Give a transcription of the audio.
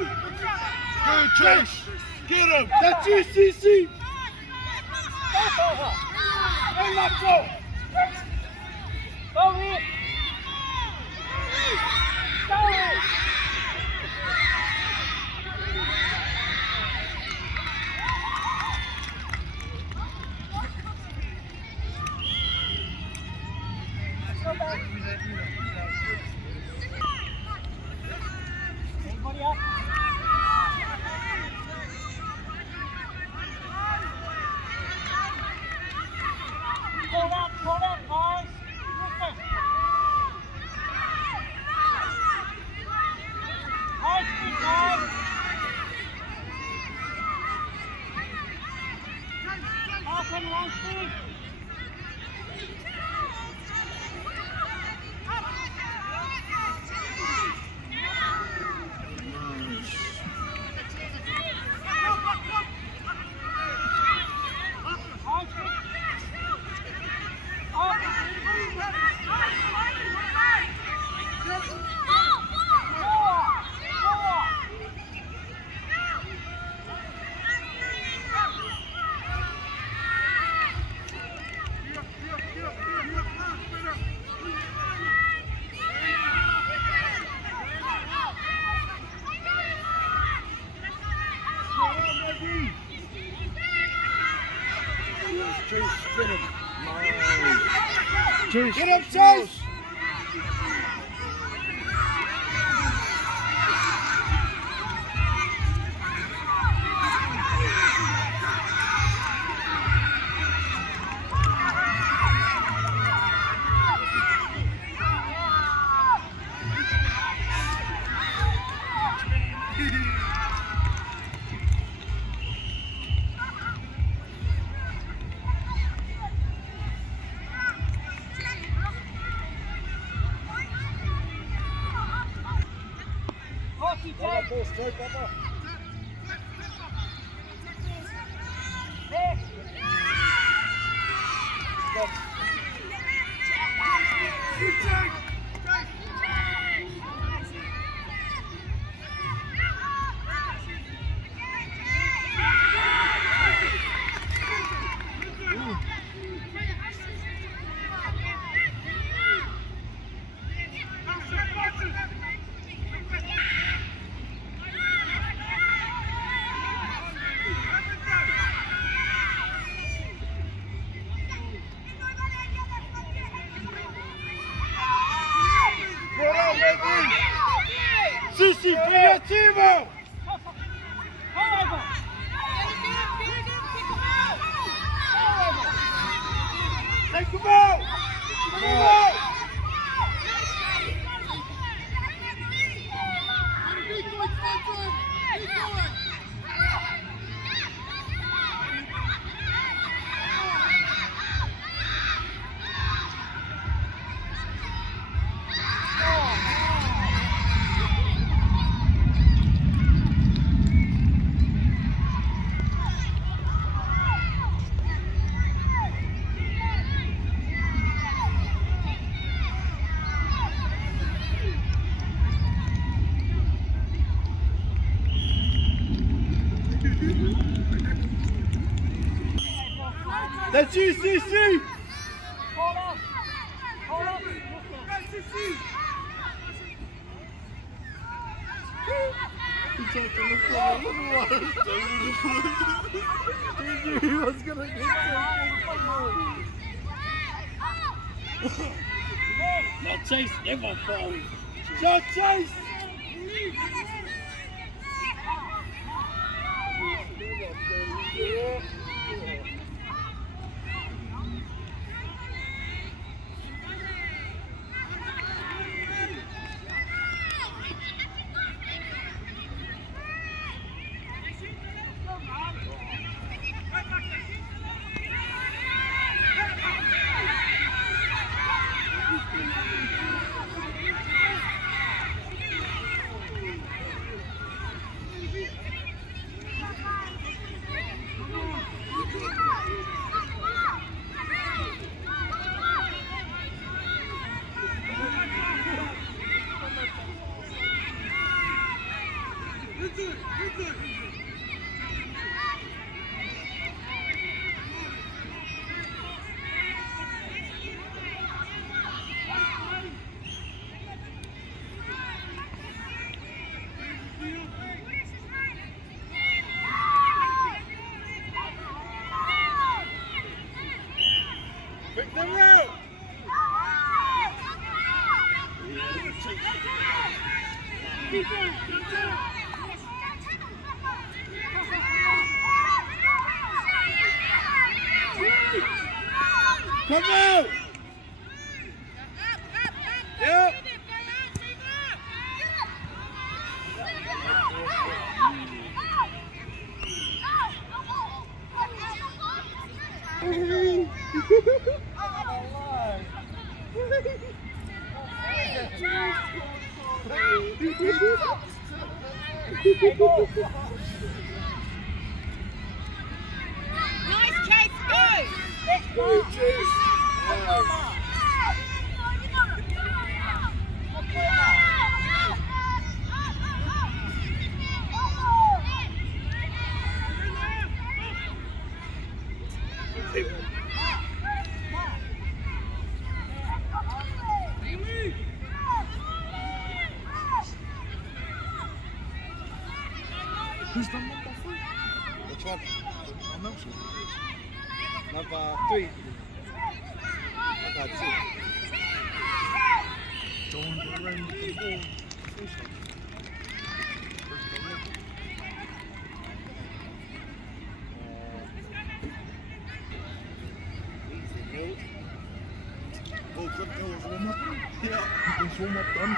Good, Chase. Get him. That's you, CC. Hey, let's go. Go in. Go in. Anybody up? Pull up, guys. High speed, guys. Up and long speed. Chase, Get him, Chase! Ball straight, Papa. Sissy, bring your team out! Take him out! Take him out! That's you, CC! Hold up! Hold up! CC! He tried to look for it. He was gonna get it. Now Chase never falls. Shot Chase! Pick them out. Come out. Yep. Nice, Chase, go! Go, Chase. Who's done number 3? Which one? I'm not sure. Number 3. Number 2. Don't go around with the ball. Oh, good. That was warm up. Yeah. It was warm up done.